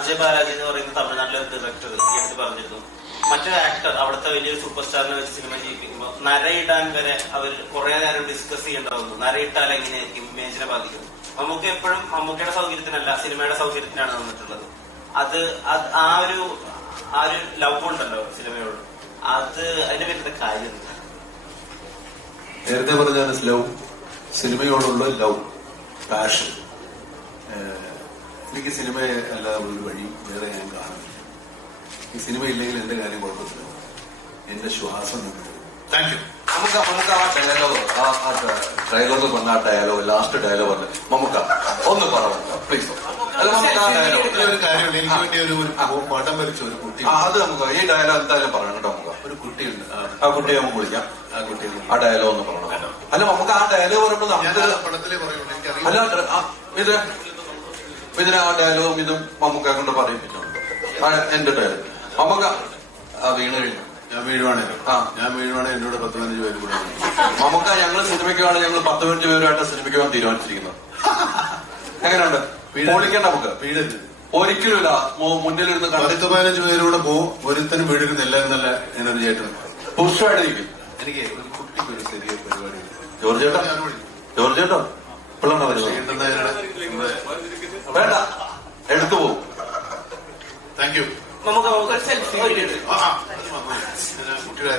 RJ Balaji എന്ന് പറയുന്ന തമിഴ്നാട്ടിലെ ഡയറക്ടർ എടുത്ത് പറഞ്ഞിരുന്നു, മറ്റൊരു ആക്ടർ അവിടുത്തെ വലിയൊരു സൂപ്പർ സ്റ്റാറിനെ വെച്ച് സിനിമ ചെയ്യിപ്പിക്കുമ്പോൾ നരയിടാൻ വരെ അവർ കുറെ നേരം ഡിസ്കസ് ചെയ്യേണ്ടതാവുന്നു. നരയിട്ടാൽ എങ്ങനെയായിരിക്കും ഇമേജിനെ ബാധിക്കും. മമ്മൂക്ക എപ്പോഴും മമ്മൂക്കയുടെ സൗകര്യത്തിനല്ല സിനിമയുടെ സൗകര്യത്തിനാണ് വന്നിട്ടുള്ളത്. അത് ആ ഒരു ലവ് ഉണ്ടല്ലോ സിനിമയോട്, അതിന്റെ പേരുടെ കാര്യം നേരത്തെ പറഞ്ഞാണ് ലവ്, സിനിമയോടുള്ള ലവ്, പാഷൻ. എനിക്ക് സിനിമയെ അല്ലാതെ ഒരു വഴി വേറെ ഞാൻ കാണുന്നില്ല. ഈ സിനിമ ഇല്ലെങ്കിൽ എന്റെ കാര്യം കുഴപ്പമില്ല, എന്റെ ശ്വാസം നിൽക്കുന്നത്. Thank you. നമുക്ക് ആ ഡയലോഗ്, ട്രailer വന്ന ആ ഡയലോഗ്, ലാസ്റ്റ് ഡയലോഗ് പറഞ്ഞ് നമുക്ക് ഒന്ന് പറഞ്ഞു പ്ലീസ്. ഒരു കാര്യമുണ്ട്, എനിക്ക് വേണ്ടി ഒരു പടം വരച്ച ഒരു കുട്ടി, അത് നമുക്ക് ഈ ഡയലോഗ് എന്തായാലും പറയണം കേട്ടോ. നമുക്ക് ഒരു കുട്ടിയുണ്ട്, ആ കുട്ടിയെ നമുക്ക് വിളിക്കാം. ആ കുട്ടി ആ ഡയലോഗ് ഒന്ന് പറയണം. അല്ല നമുക്ക് ആ ഡയലോഗ് പറയുമ്പോൾ നമുക്ക് പടത്തിലേ പറയുള്ളൂ, എനിക്കറിയാം. അല്ല ഇതിന് ആ ഡയലോഗും ഇതും മമ്മൂക്ക കൊണ്ട് പറയിപ്പിച്ചുണ്ട്. എന്റെ ഡയലോഗ് മമ്മൂക്ക വീണ് കഴിഞ്ഞു. ഞാൻ വീഴുവാണെങ്കിൽ എന്നോട് 10-15 പേര് കൂടെ മമ്മൂക്ക ഞങ്ങൾ സിനിമയ്ക്കുവാണ്, ഞങ്ങൾ 10-15 പേരുമായിട്ട് സിനിമയ്ക്ക് പോകാൻ തീരുമാനിച്ചിരിക്കുന്നത്. എങ്ങനെയുണ്ട്? പൊളിക്കണ്ട നമുക്ക് വീഴരുത് ഒരിക്കലുമില്ല. മുന്നിലിരുന്ന് 10-15 പേരൂടെ പോവും, ഒരുത്തനും വീഴരുത്. എല്ലാവരും നല്ല എനർജി ആയിട്ട് പുരുഷമായിട്ടിരിക്കും. എനിക്ക് ഒരു കുട്ടിക്ക് ഒരു ചെറിയ പരിപാടി. ജോർജ് ചേട്ടോ പിള്ളേണ്ട പരിപാടി വേണ്ട, എടുത്തു പോകും. Thank you. നമുക്ക് സെൽഫി കുട്ടിയുടെ